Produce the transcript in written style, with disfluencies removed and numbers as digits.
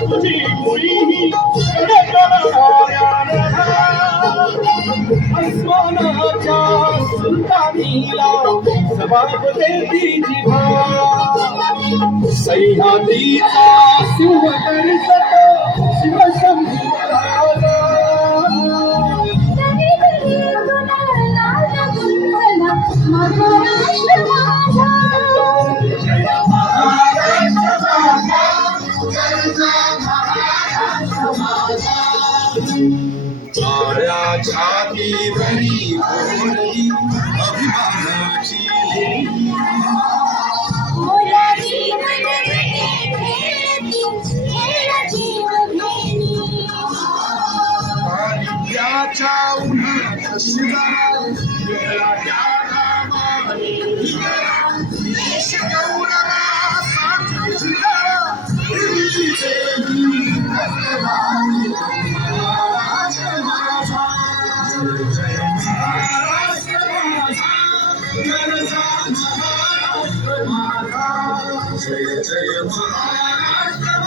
तुझी मुळी अस्मानाच्या सुलतानीला जबाब देती जिभा सह्याद्रीचा सिंह दर्शक शिवशंभू राजा ताऱ्या छाती भरी भोरली अभिमानाची त्याच्या उन्हात जय जय महाराष्ट्र